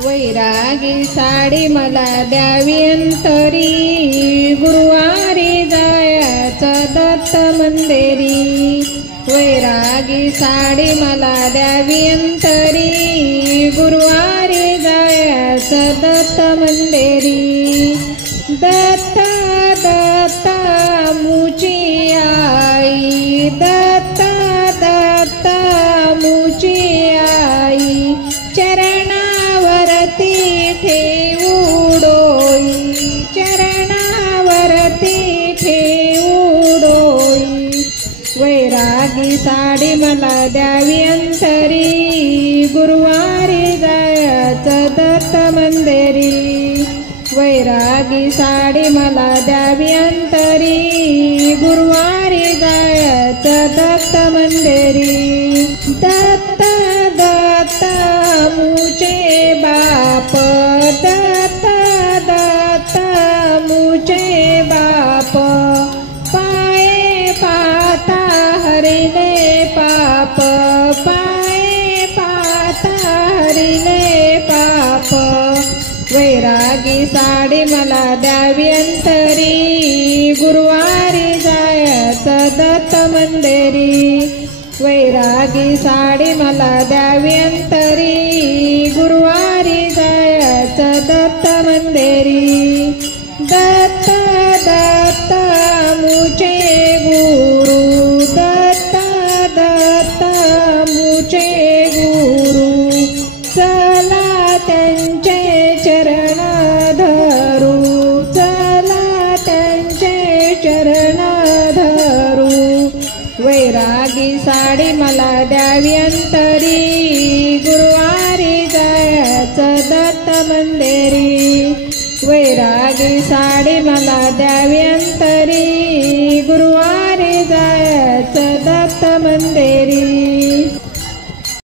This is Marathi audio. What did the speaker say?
वैरागी साडी मला द्यावी अंतरी, गुरुवारी जायचं दत्त मंदिरी। वैरागी साडी मला द्यावी अंतरी, गुरुवारी जायचं दत्त मंदिरी। दत्ता दत्ता मुची आई, दत्ता दत्ता मुची आई, चरणावरती ठेवू डोई, चरणावरती ठेवू डोई। वैरागी साडी मला द्यावी अंतरी, गुरुवारी जायचं दत्त मंदिरी। वैरागी साडी मला द्यावी अंतरी, गुरुवारी जायचं दत्त मंदिरी। दत्ता दत्ता मुझे बाप, दत्ता दत्ता मुझे बाप, पाये पाता हरिले पाप, पाये पाता हरिले पाप। वैरागी साडी मला द्यावी अंतरी, गुरुवारी जायचं दत्त मंदिरी। वैरागी साडी मला द्यावी अंतरी, गुरुवारी जायचं दत्त मंदिरी। दत्ता दत्ता मुझे गुरु, दत्ता दत्ता मुझे गुरु, चला त्यांचे चरण धरू, चला त्यांचे चरण धरू। वैरागी साडी मला द्यावी अंतरी, गुरुवारी जायचं दत्त मंदिरी। वैरागी साडी मला द्यावी अंतरी,